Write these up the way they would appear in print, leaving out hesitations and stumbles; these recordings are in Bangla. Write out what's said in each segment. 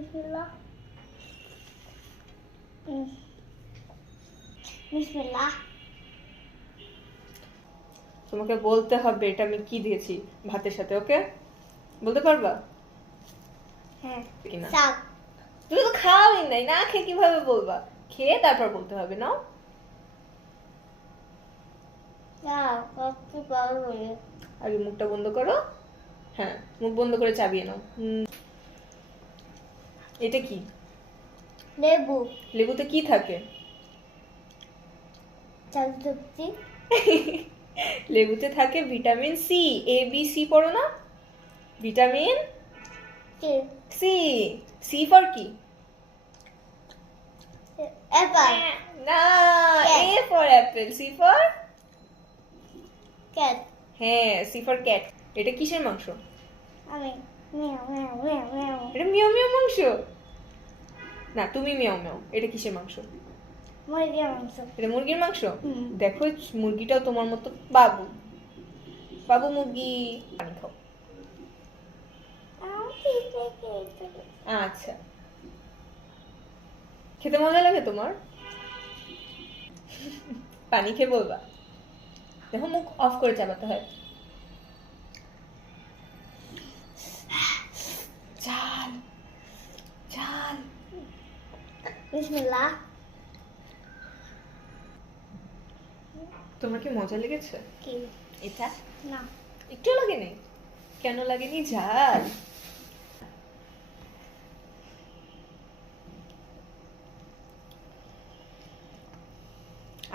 বিসমিল্লাহ। বিসমিল্লাহ। তোমাকে বলতে হবে এটা আমি কি দিয়েছি ভাতের সাথে, ওকে? বলতে পারবা? হ্যাঁ। কিনা শাক। তুমি তো খাওয়াই নাই, না খেয়ে কিভাবে বলবা? খেয়ে তারপর বলতে হবে, নাও। আগে মুখটা বন্ধ করো। হ্যাঁ, মুখ বন্ধ করে চাবিয়ে নাও। এটা কি? লেবু। লেবুতে কি থাকে? সবজি। লেবুতে থাকে vitamin C. A B C পড়ো না? Vitamin C. সি ফর কি? অ্যাপল। না, Cat. A for apple, C for? Cat. হ্যাঁ, সি ফর ক্যাট। এটা কিসের মাংস? আমি মিয়াও মিয়াও মিয়াও মিয়াও। এটা মিয়াও মিয়াও মাংস? না, তুমি মিয়াও মিয়াও। এটা কিসের মাংস? মুরগির মাংস। এটা মুরগির মাংস? হুম। দেখো মুরগিটাও তোমার মতো বাবু। বাবু মুরগি। পানি খাও। আচ্ছা, খেতে মজা লাগে তোমার? পানি খেয়ে বলবা। দেখো মুখ অফ করে চাবাতে হয়। ঝাল ঝাল। বিসমিল্লাহ। তোমার কি মজা লেগেছে কি? এটা? না। একটু লাগেনি? কেন লাগেনি? ঝাল।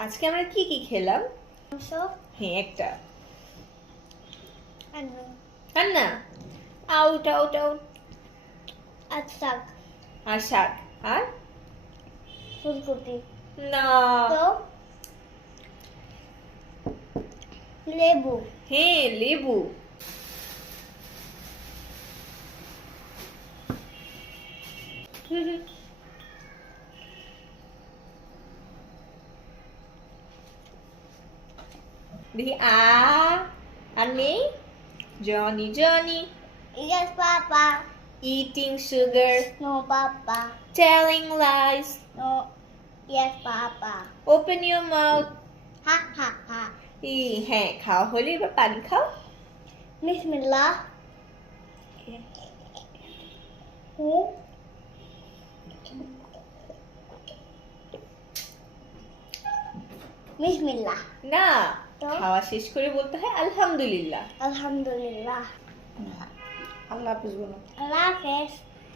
আজকে আমরা কি কি খেলাম? মাংস। হ্যাঁ, একটা আলু। রান্না। Out out out. আর শাক। আর শাক। আর ফুলকপি। না। তো লেবু। হ্যাঁ, লেবু। দেখি আর নেই? Johnny Johnny Yes, Papa. eating sugar, No, Papa. telling lies, No. Yes, Papa. open your mouth. Ha ha ha. হ্যাঁ, খাওয়া হলে এবার পানি খাও। Bismillah. Bismillah. না, তো? খাওয়া শেষ করে বলতে হয় আলহামদুলিল্লাহ। Alhamdulillah. আল্লাহ হাফেজ বলো। Allah Hafiz.